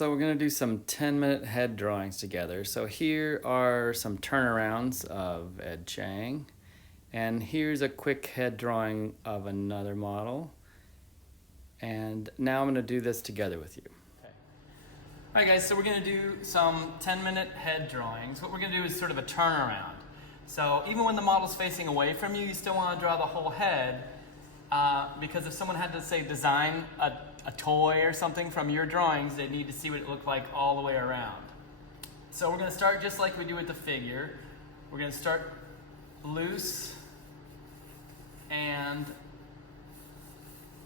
So we're going to do some 10-minute head drawings together. So here are some turnarounds of Ed Chang. And here's a quick head drawing of another model. And now I'm going to do this together with you. Okay. All right, guys, so we're going to do some 10-minute head drawings. What we're going to do is sort of a turnaround. So even when the model's facing away from you, you still want to draw the whole head because if someone had to, say, design a toy or something from your drawings, they need to see what it looked like all the way around. So we're going to start just like we do with the figure. We're going to start loose and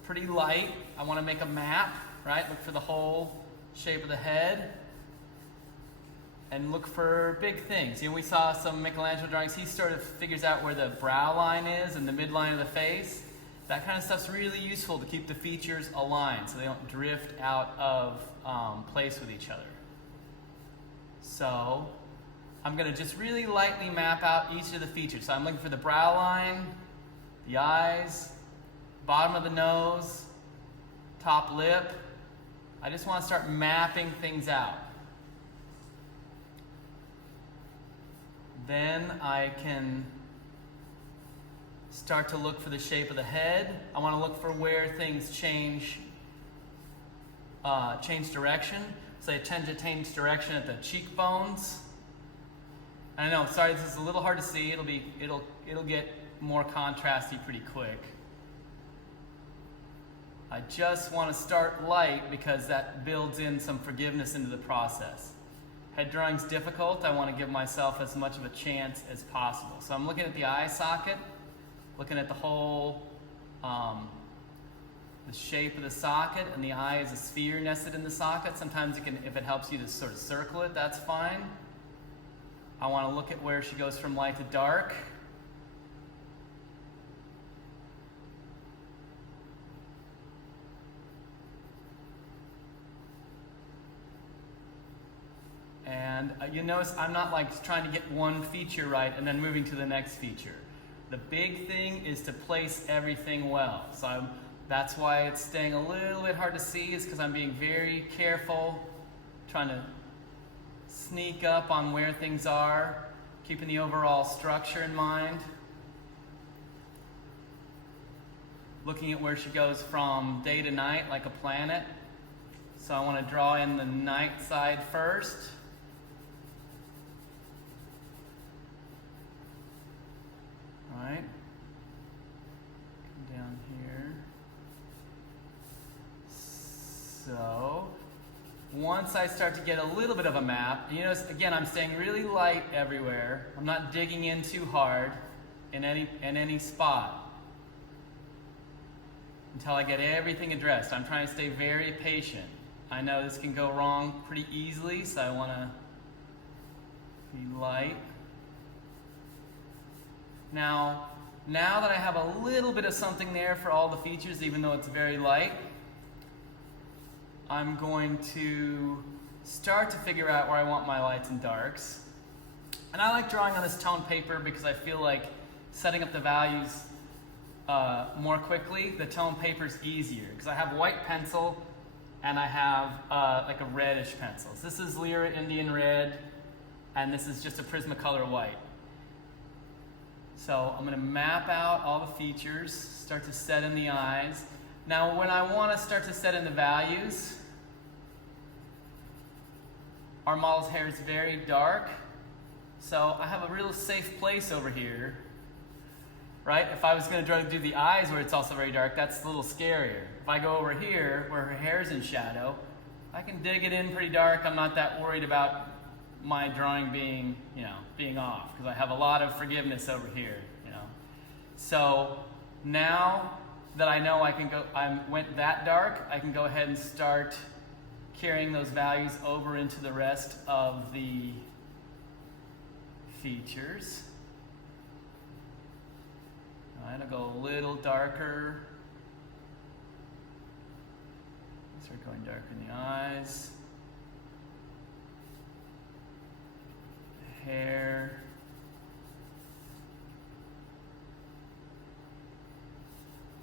pretty light. I want to make a map, right? Look for the whole shape of the head and look for big things. You know, we saw some Michelangelo drawings. He sort of figures out where the brow line is and the midline of the face. That kind of stuff's really useful to keep the features aligned so they don't drift out of place with each other. So I'm going to just really lightly map out each of the features. So I'm looking for the brow line, the eyes, bottom of the nose, top lip. I just want to start mapping things out. Then I can start to look for the shape of the head. I want to look for where things change direction. So I tend to change direction at the cheekbones. I know, sorry, this is a little hard to see. It'll get more contrasty pretty quick. I just want to start light because that builds in some forgiveness into the process. Head drawing's difficult. I want to give myself as much of a chance as possible. So I'm looking at the eye socket, looking at the whole, the shape of the socket, and the eye is a sphere nested in the socket. Sometimes it can, if it helps you to sort of circle it, that's fine. I want to look at where she goes from light to dark. And you notice I'm not like trying to get one feature right and then moving to the next feature. The big thing is to place everything well. So that's why it's staying a little bit hard to see, is because I'm being very careful, trying to sneak up on where things are, keeping the overall structure in mind. Looking at where she goes from day to night like a planet. So I want to draw in the night side first. All right. Come down here. So once I start to get a little bit of a map, you notice again I'm staying really light everywhere. I'm not digging in too hard in any spot until I get everything addressed. I'm trying to stay very patient. I know this can go wrong pretty easily, so I want to be light. Now that I have a little bit of something there for all the features, even though it's very light, I'm going to start to figure out where I want my lights and darks. And I like drawing on this toned paper because I feel like setting up the values more quickly. The toned paper is easier because I have white pencil and I have like a reddish pencil. So this is Lyra Indian Red, and this is just a Prismacolor white. So I'm going to map out all the features, start to set in the eyes. Now when I want to start to set in the values, our model's hair is very dark, so I have a real safe place over here, right? If I was going to do the eyes where it's also very dark, that's a little scarier. If I go over here where her hair's in shadow, I can dig it in pretty dark. I'm not that worried about my drawing being, being off, because I have a lot of forgiveness over here, So now that I know I went that dark, I can go ahead and start carrying those values over into the rest of the features. All right, I'll go a little darker. Start going darker in the eyes. Hair.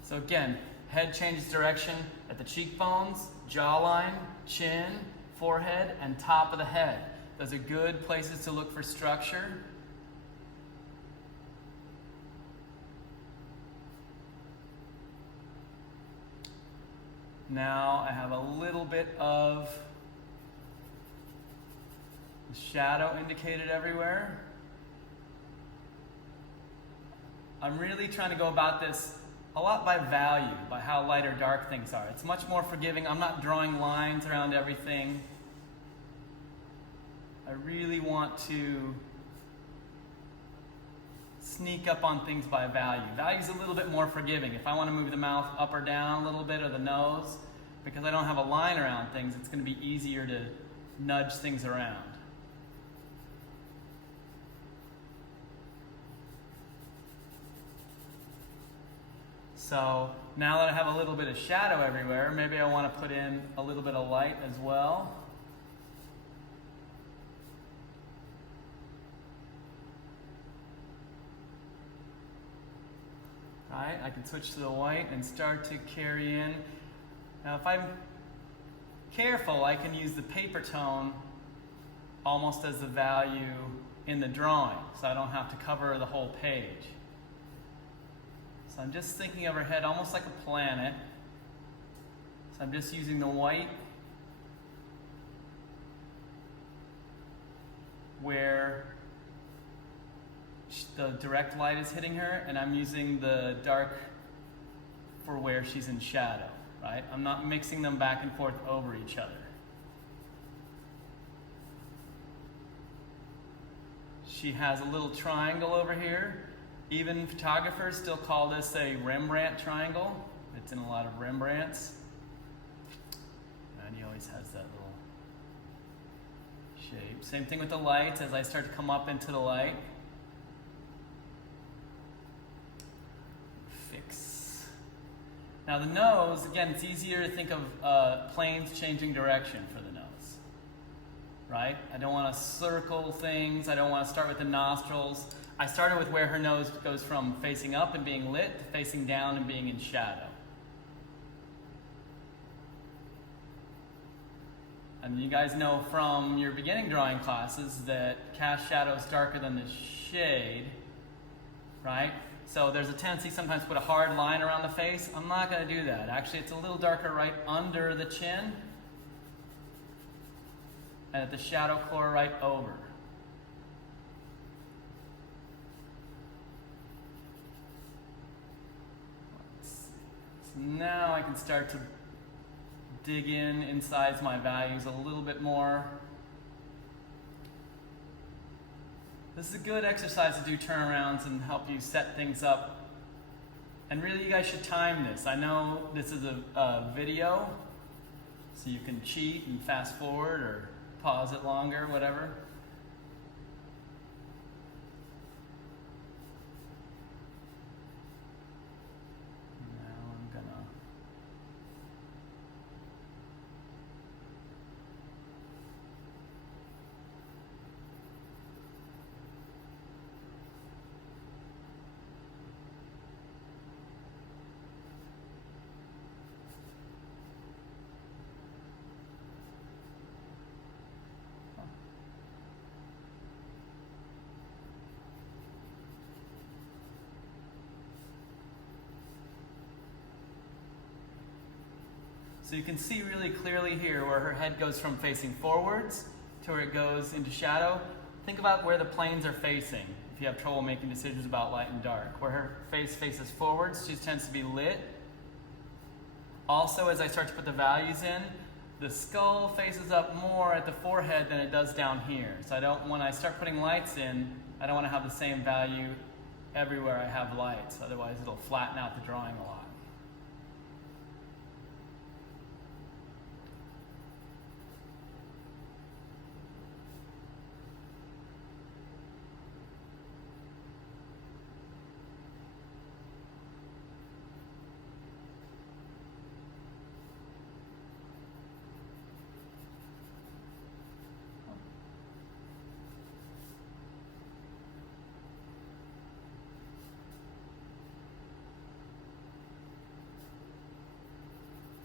So again, head changes direction at the cheekbones, jawline, chin, forehead and top of the head. Those are good places to look for structure. Now I have a little bit of shadow indicated everywhere. I'm really trying to go about this a lot by value, by how light or dark things are. It's much more forgiving. I'm not drawing lines around everything. I really want to sneak up on things by value. Value is a little bit more forgiving. If I want to move the mouth up or down a little bit, or the nose, because I don't have a line around things, it's going to be easier to nudge things around. So now that I have a little bit of shadow everywhere, maybe I want to put in a little bit of light as well. Right, I can switch to the white and start to carry in. Now if I'm careful, I can use the paper tone almost as the value in the drawing, so I don't have to cover the whole page. So I'm just thinking of her head almost like a planet. So I'm just using the white where the direct light is hitting her, and I'm using the dark for where she's in shadow, right? I'm not mixing them back and forth over each other. She has a little triangle over here. Even photographers still call this a Rembrandt triangle. It's in a lot of Rembrandts. And he always has that little shape. Same thing with the lights as I start to come up into the light. Fix. Now the nose, again, it's easier to think of planes changing direction for the nose. Right? I don't want to circle things. I don't want to start with the nostrils. I started with where her nose goes from facing up and being lit to facing down and being in shadow. And you guys know from your beginning drawing classes that cast shadow is darker than the shade, right? So there's a tendency sometimes to put a hard line around the face. I'm not going to do that. Actually, it's a little darker right under the chin and at the shadow core right over. Now I can start to dig inside my values a little bit more. This is a good exercise to do turnarounds and help you set things up. And really, you guys should time this. I know this is a video, so you can cheat and fast forward or pause it longer, whatever. So you can see really clearly here where her head goes from facing forwards to where it goes into shadow. Think about where the planes are facing if you have trouble making decisions about light and dark. Where her face faces forwards, she tends to be lit. Also, as I start to put the values in, the skull faces up more at the forehead than it does down here. So when I start putting lights in, I don't want to have the same value everywhere I have lights. Otherwise, it'll flatten out the drawing a lot.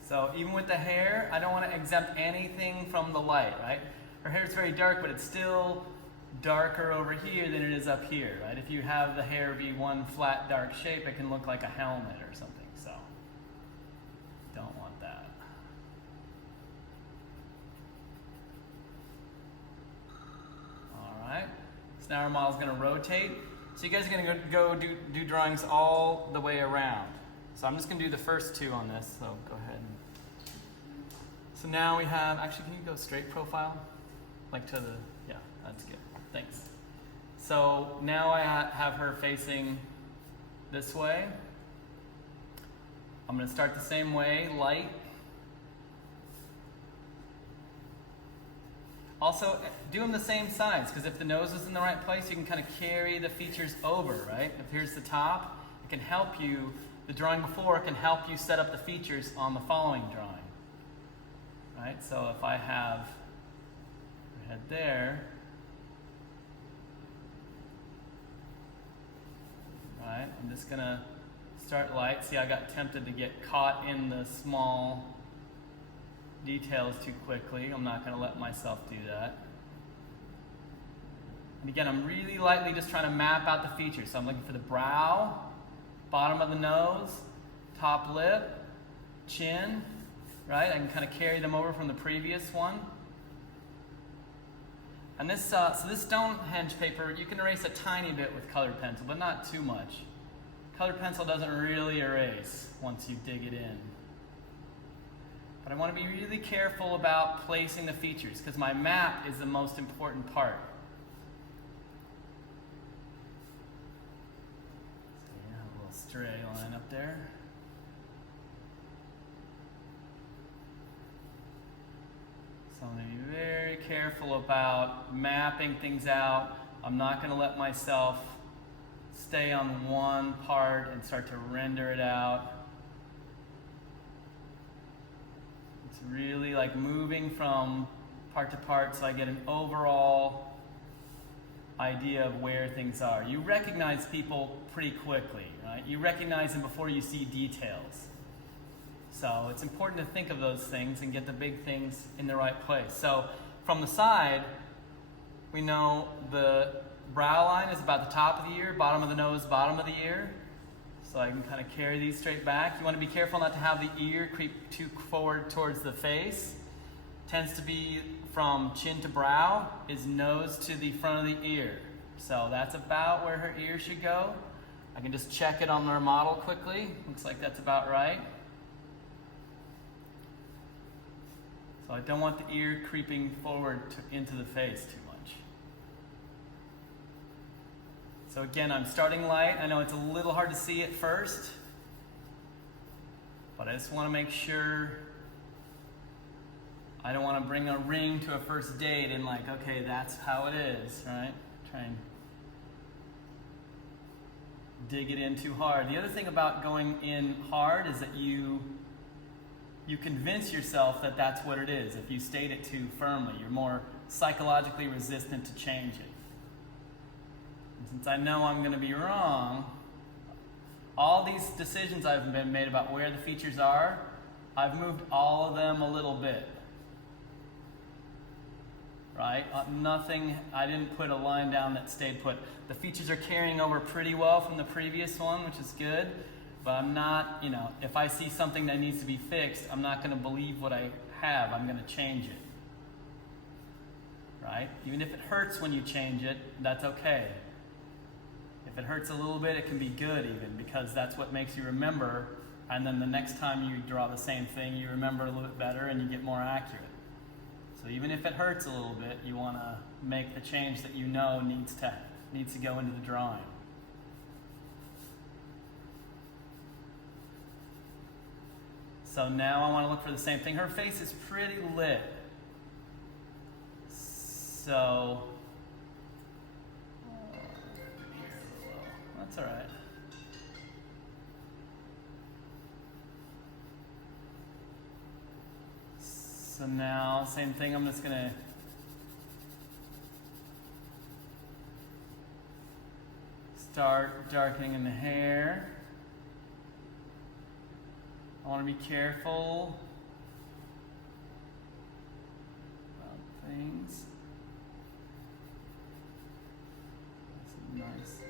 So even with the hair, I don't want to exempt anything from the light, right? Her hair is very dark, but it's still darker over here than it is up here, right? If you have the hair be one flat dark shape, it can look like a helmet or something, so don't want that. All right, so now our model's gonna rotate. So you guys are gonna go do drawings all the way around. So I'm just gonna do the first two on this, so go ahead. So now we have, actually can you go straight profile? Like to the, yeah, that's good, thanks. So now I have her facing this way. I'm gonna start the same way, light. Also, do them the same size, because if the nose is in the right place, you can kind of carry the features over, right? If here's the top, it can help you, the drawing before can help you set up the features on the following drawing, right? So if I have her head there, right, I'm just gonna start light. See, I got tempted to get caught in the small details too quickly. I'm not gonna let myself do that. And again, I'm really lightly just trying to map out the features. So I'm looking for the brow, bottom of the nose, top lip, chin, right? I can kind of carry them over from the previous one. And this, so this Stonehenge paper, you can erase a tiny bit with colored pencil, but not too much. Colored pencil doesn't really erase once you dig it in. But I want to be really careful about placing the features, because my map is the most important part. So you have a little stray line up there. So I'm going to be very careful about mapping things out. I'm not going to let myself stay on one part and start to render it out. It's really like moving from part to part so I get an overall idea of where things are. You recognize people pretty quickly, right? You recognize them before you see details. So it's important to think of those things and get the big things in the right place. So from the side, we know the brow line is about the top of the ear, bottom of the nose, bottom of the ear. So I can kind of carry these straight back. You want to be careful not to have the ear creep too forward towards the face. Tends to be from chin to brow, is nose to the front of the ear. So that's about where her ear should go. I can just check it on our model quickly. Looks like that's about right. So I don't want the ear creeping forward into the face too much. So again, I'm starting light. I know it's a little hard to see at first, but I just want to make sure I don't want to bring a ring to a first date and like, okay, that's how it is, right? Try and dig it in too hard. The other thing about going in hard is that you convince yourself that that's what it is. If you state it too firmly, you're more psychologically resistant to change it. And since I know I'm going to be wrong, all these decisions I've been made about where the features are, I've moved all of them a little bit. Right? Nothing, I didn't put a line down that stayed put. The features are carrying over pretty well from the previous one, which is good. But I'm not, if I see something that needs to be fixed, I'm not going to believe what I have. I'm going to change it. Right? Even if it hurts when you change it, that's okay. If it hurts a little bit, it can be good even, because that's what makes you remember. And then the next time you draw the same thing, you remember a little bit better and you get more accurate. So even if it hurts a little bit, you want to make the change that you know needs to go into the drawing. So now I want to look for the same thing. Her face is pretty lit. So that's all right. So now, same thing, I'm just gonna start darkening in the hair. I want to be careful nice.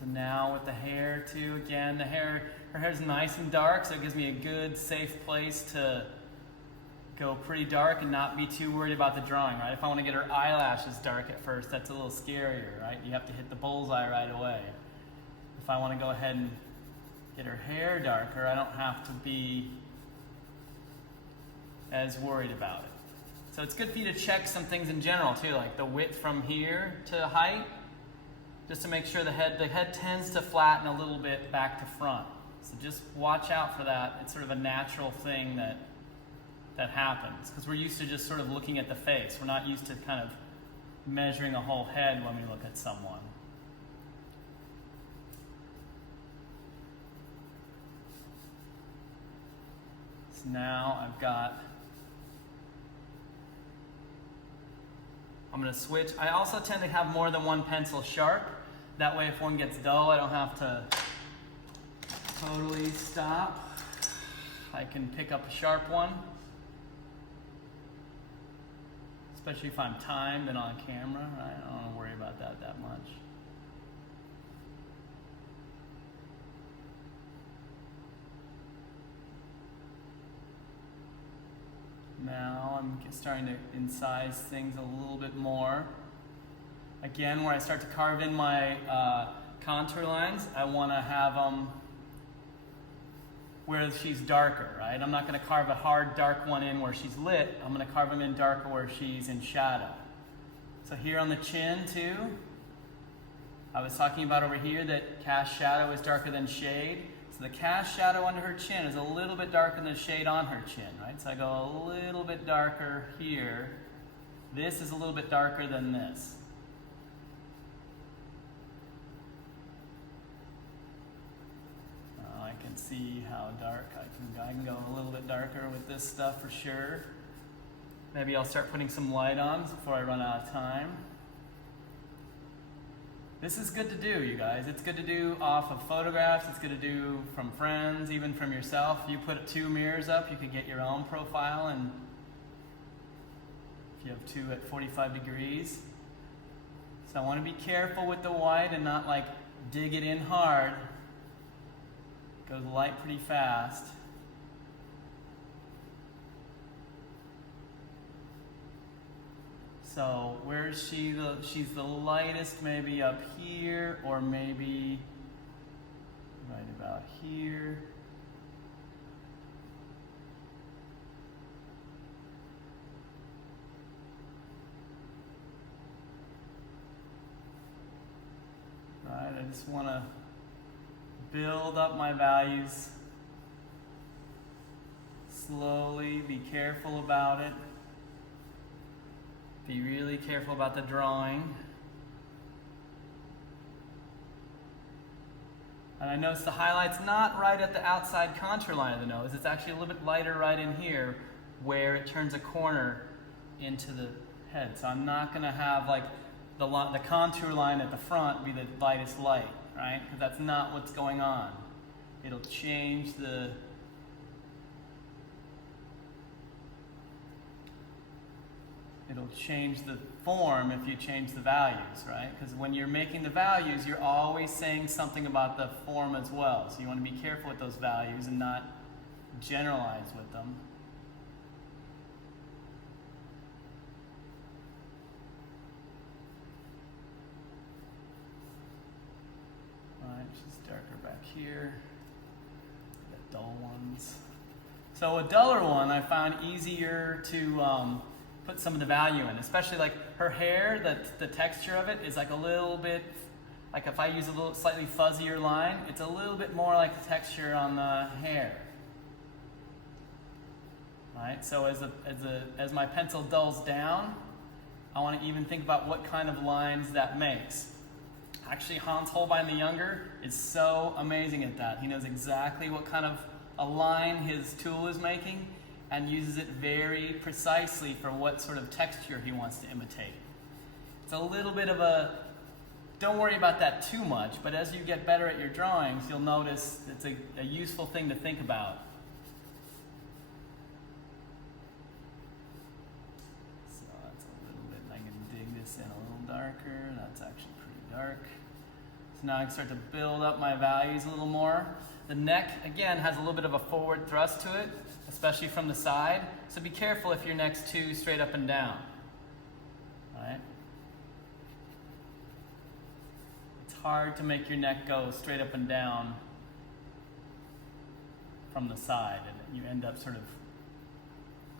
So now with the hair too, again, her hair's nice and dark, so it gives me a good, safe place to go pretty dark and not be too worried about the drawing, right? If I want to get her eyelashes dark at first, that's a little scarier, right? You have to hit the bullseye right away. If I want to go ahead and get her hair darker, I don't have to be as worried about it. So it's good for you to check some things in general too, like the width from here to height, just to make sure the head tends to flatten a little bit back to front. So just watch out for that. It's sort of a natural thing that happens, because we're used to just sort of looking at the face. We're not used to kind of measuring a whole head when we look at someone. So now I'm going to switch. I also tend to have more than one pencil sharp. That way if one gets dull, I don't have to totally stop. I can pick up a sharp one. Especially if I'm timed and on camera, right? I don't want to worry about that much. Now I'm starting to incise things a little bit more. Again, where I start to carve in my contour lines, I want to have them where she's darker, right? I'm not going to carve a hard dark one in where she's lit. I'm going to carve them in darker where she's in shadow. So here on the chin too, I was talking about over here that cast shadow is darker than shade. So the cast shadow under her chin is a little bit darker than the shade on her chin, right? So I go a little bit darker here. This is a little bit darker than this. I can see how dark I can go a little bit darker with this stuff for sure. Maybe I'll start putting some light on before I run out of time. This is good to do, you guys. It's good to do off of photographs. It's good to do from friends, even from yourself. You put 2 mirrors up, you could get your own profile, and if you have 2 at 45 degrees. So I want to be careful with the white and not like dig it in hard. Goes light pretty fast. So where is she? She's the lightest maybe up here, or maybe right about here. Right, I just want to build up my values slowly. Be careful about it. Be really careful about the drawing. And I notice the highlight's not right at the outside contour line of the nose. It's actually a little bit lighter right in here where it turns a corner into the head. So I'm not going to have like the contour line at the front be the lightest light, right? Because that's not what's going on. It'll change the form if you change the values, right? Because when you're making the values, you're always saying something about the form as well. So you want to be careful with those values and not generalize with them. All right, she's darker back here. The dull ones. So a duller one I found easier to put some of the value in, especially like her hair, the texture of it is like a little bit, like if I use a little slightly fuzzier line, it's a little bit more like the texture on the hair. Right? So as my pencil dulls down, I want to even think about what kind of lines that makes. Actually, Hans Holbein the Younger is so amazing at that. He knows exactly what kind of a line his tool is making, and uses it very precisely for what sort of texture he wants to imitate. It's a little bit of don't worry about that too much, but as you get better at your drawings, you'll notice it's a useful thing to think about. this in a little darker. That's actually pretty dark. So now I can start to build up my values a little more. The neck, again, has a little bit of a forward thrust to it, especially from the side. So be careful if your neck's too straight up and down. All right? It's hard to make your neck go straight up and down from the side, and you end up sort of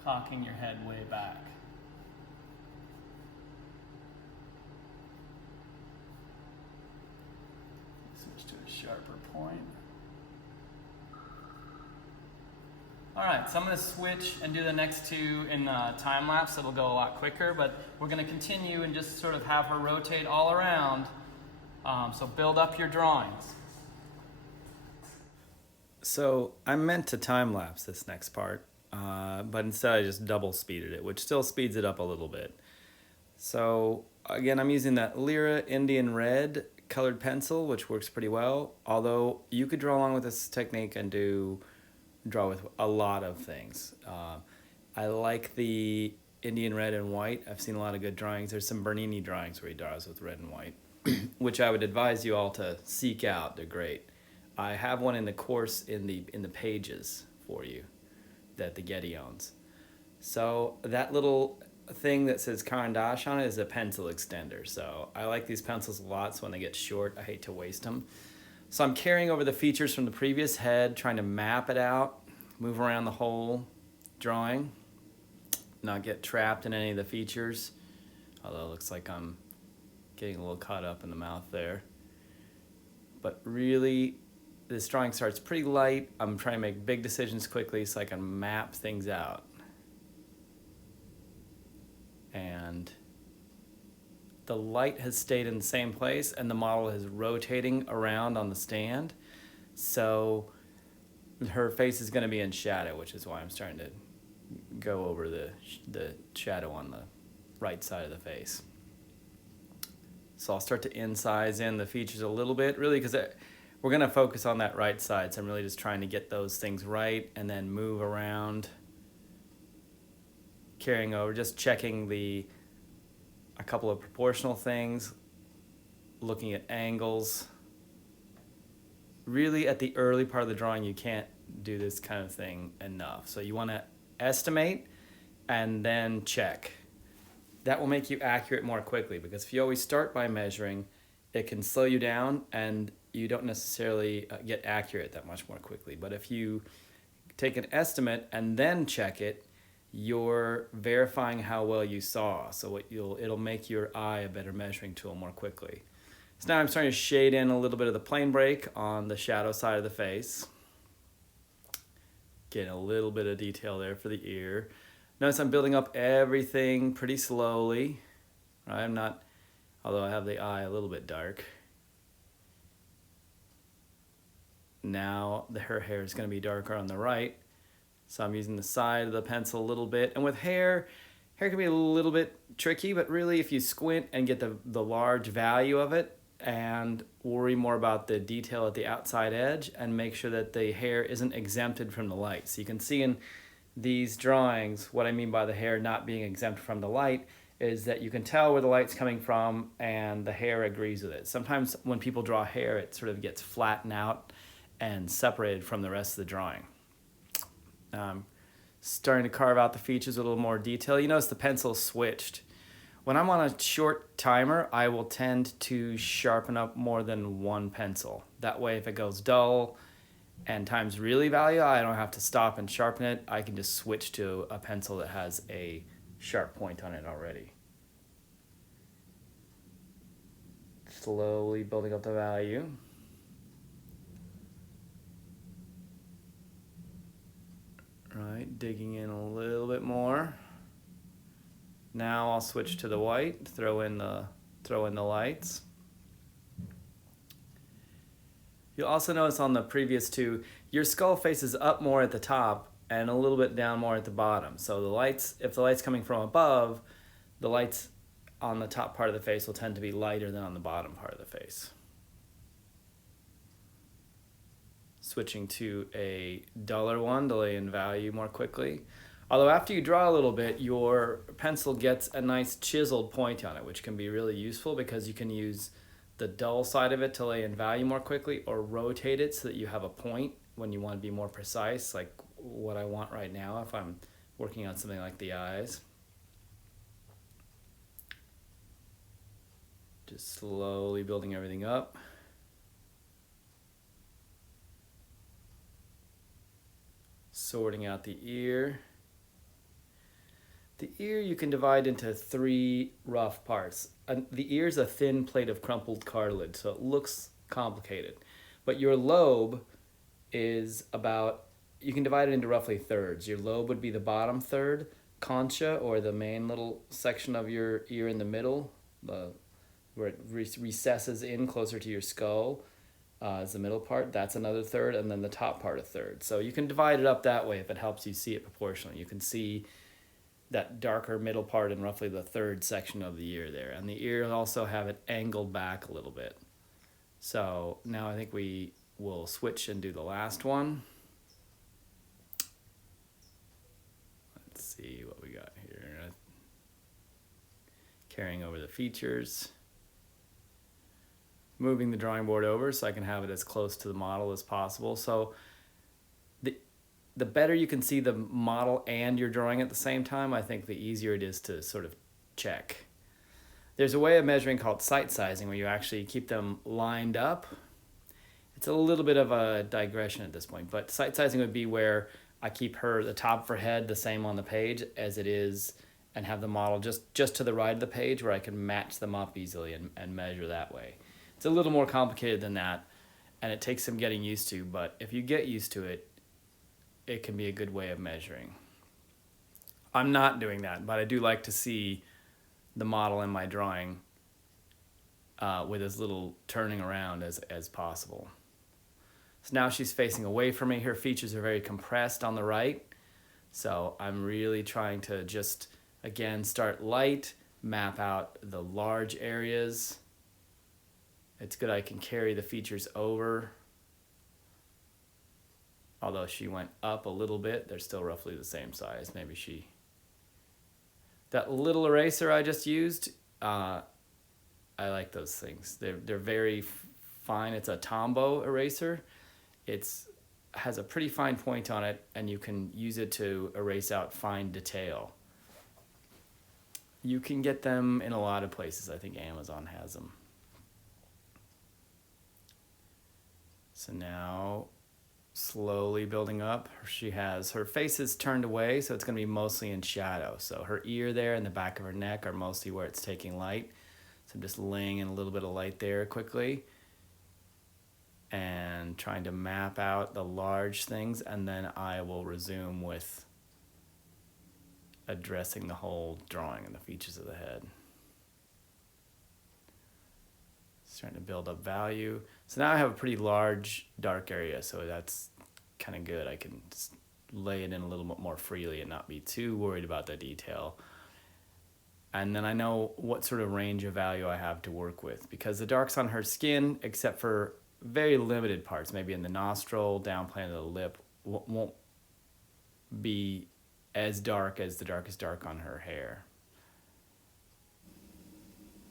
cocking your head way back. Switch to a sharper point. All right, so I'm going to switch and do the next two in time lapse. It'll go a lot quicker, but we're going to continue and just sort of have her rotate all around. So build up your drawings. So I meant to time lapse this next part, but instead I just double speeded it, which still speeds it up a little bit. So again, I'm using that Lyra Indian Red colored pencil, which works pretty well. Although you could draw along with this technique and draw with a lot of things. I like the Indian Red and White. I've seen a lot of good drawings. There's some Bernini drawings where he draws with red and white, which I would advise you all to seek out. They're great. I have one in the course in the pages for you that the Getty owns. So that little thing that says Caran d'Ache on it is a pencil extender. So I like these pencils a lot, so when they get short, I hate to waste them. So I'm carrying over the features from the previous head, trying to map it out, move around the whole drawing, not get trapped in any of the features, although it looks like I'm getting a little caught up in the mouth there. But really, this drawing starts pretty light. I'm trying to make big decisions quickly so I can map things out. And the light has stayed in the same place and the model is rotating around on the stand. So her face is going to be in shadow, which is why I'm starting to go over the shadow on the right side of the face. So I'll start to incise in the features a little bit, really, because we're going to focus on that right side. So I'm really just trying to get those things right and then move around, carrying over, just checking a couple of proportional things, looking at angles. Really, at the early part of the drawing, you can't do this kind of thing enough. So you want to estimate and then check. That will make you accurate more quickly, because if you always start by measuring, it can slow you down and you don't necessarily get accurate that much more quickly. But if you take an estimate and then check it, you're verifying how well you saw. So it'll make your eye a better measuring tool more quickly. So now I'm starting to shade in a little bit of the plane break on the shadow side of the face. Getting a little bit of detail there for the ear. Notice I'm building up everything pretty slowly. Right? I'm not, although I have the eye a little bit dark. Now her hair is going to be darker on the right. So I'm using the side of the pencil a little bit. And with hair can be a little bit tricky, but really if you squint and get the large value of it and worry more about the detail at the outside edge and make sure that the hair isn't exempted from the light. So you can see in these drawings, what I mean by the hair not being exempt from the light is that you can tell where the light's coming from and the hair agrees with it. Sometimes when people draw hair, it sort of gets flattened out and separated from the rest of the drawing. Starting to carve out the features with a little more detail. You notice the pencil switched. When I'm on a short timer, I will tend to sharpen up more than one pencil. That way, if it goes dull and time's really valuable, I don't have to stop and sharpen it. I can just switch to a pencil that has a sharp point on it already. Slowly building up the value. Right, digging in a little bit more. Now I'll switch to the white, throw in the lights. You'll also notice on the previous two, your skull faces up more at the top and a little bit down more at the bottom. So the lights, if the light's coming from above, the lights on the top part of the face will tend to be lighter than on the bottom part of the face. Switching to a duller one to lay in value more quickly. Although after you draw a little bit, your pencil gets a nice chiseled point on it, which can be really useful because you can use the dull side of it to lay in value more quickly, or rotate it so that you have a point when you want to be more precise, like what I want right now if I'm working on something like the eyes. Just slowly building everything up. Sorting out the ear. The ear you can divide into 3 rough parts. The ear is a thin plate of crumpled cartilage, so it looks complicated. But your lobe is about, you can divide it into roughly thirds. Your lobe would be the bottom third, concha, or the main little section of your ear in the middle, where it recesses in closer to your skull, is the middle part. That's another third, and then the top part a third. So you can divide it up that way if it helps you see it proportionally. You can see that darker middle part in roughly the third section of the ear there. And the ear also have it angled back a little bit. So now I think we will switch and do the last one. Let's see what we got here. Carrying over the features. Moving the drawing board over so I can have it as close to the model as possible. So the better you can see the model and your drawing at the same time, I think the easier it is to sort of check. There's a way of measuring called sight sizing where you actually keep them lined up. It's a little bit of a digression at this point, but sight sizing would be where I keep the top of her head the same on the page as it is and have the model just to the right of the page where I can match them up easily and measure that way. It's a little more complicated than that, and it takes some getting used to, but if you get used to it, it can be a good way of measuring. I'm not doing that, but I do like to see the model in my drawing with as little turning around as possible. So now she's facing away from me. Her features are very compressed on the right, so I'm really trying to just, again, start light, map out the large areas. It's good I can carry the features over. Although she went up a little bit, they're still roughly the same size. Maybe that little eraser I just used, I like those things. They're very fine. It's a Tombow eraser. Has a pretty fine point on it, and you can use it to erase out fine detail. You can get them in a lot of places. I think Amazon has them. So now, slowly building up. Her face is turned away, so it's going to be mostly in shadow. So her ear there and the back of her neck are mostly where it's taking light. So I'm just laying in a little bit of light there quickly and trying to map out the large things, and then I will resume with addressing the whole drawing and the features of the head. Starting to build up value. So now I have a pretty large dark area, so that's kind of good. I can just lay it in a little bit more freely and not be too worried about the detail. And then I know what sort of range of value I have to work with, because the dark's on her skin, except for very limited parts, maybe in the nostril, down plane of the lip, won't be as dark as the darkest dark on her hair.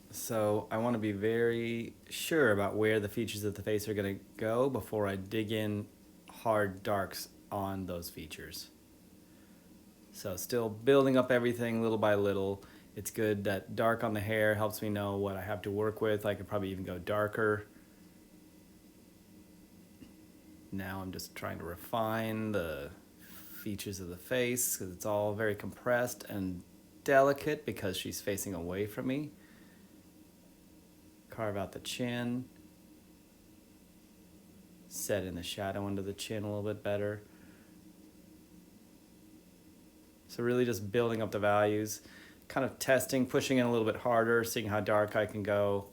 So I want to be very sure about where the features of the face are going to go before I dig in hard darks on those features. So still building up everything little by little. It's good that dark on the hair helps me know what I have to work with. I could probably even go darker. Now I'm just trying to refine the features of the face because it's all very compressed and delicate because she's facing away from me. Carve out the chin. Set in the shadow under the chin a little bit better. So really just building up the values, kind of testing, pushing in a little bit harder, seeing how dark I can go.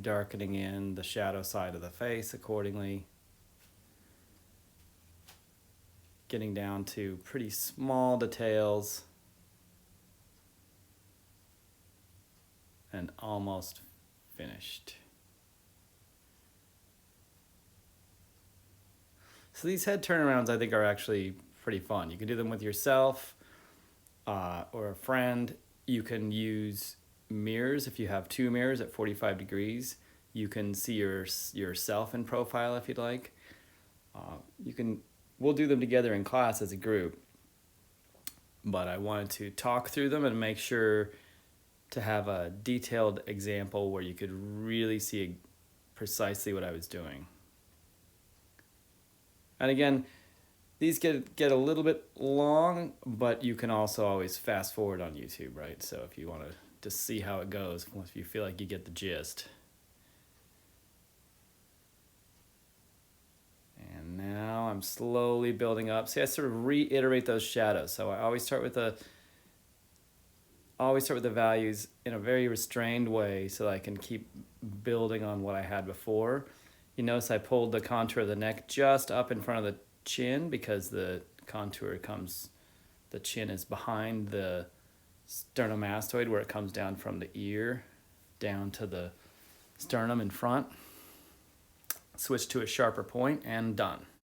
Darkening in the shadow side of the face accordingly. Getting down to pretty small details. And almost finished. So these head turnarounds I think are actually pretty fun. You can do them with yourself or a friend. You can use mirrors. If you have two mirrors at 45 degrees, you can see yourself in profile if you'd like. We'll do them together in class as a group, but I wanted to talk through them and make sure to have a detailed example where you could really see precisely what I was doing. And again, these get a little bit long, but you can also always fast forward on YouTube, right? So if you want to just see how it goes, if you feel like you get the gist. And now I'm slowly building up. See, I sort of reiterate those shadows. So I always start with the values in a very restrained way so that I can keep building on what I had before. You notice I pulled the contour of the neck just up in front of the chin because the chin is behind the sternomastoid where it comes down from the ear down to the sternum in front. Switch to a sharper point and done.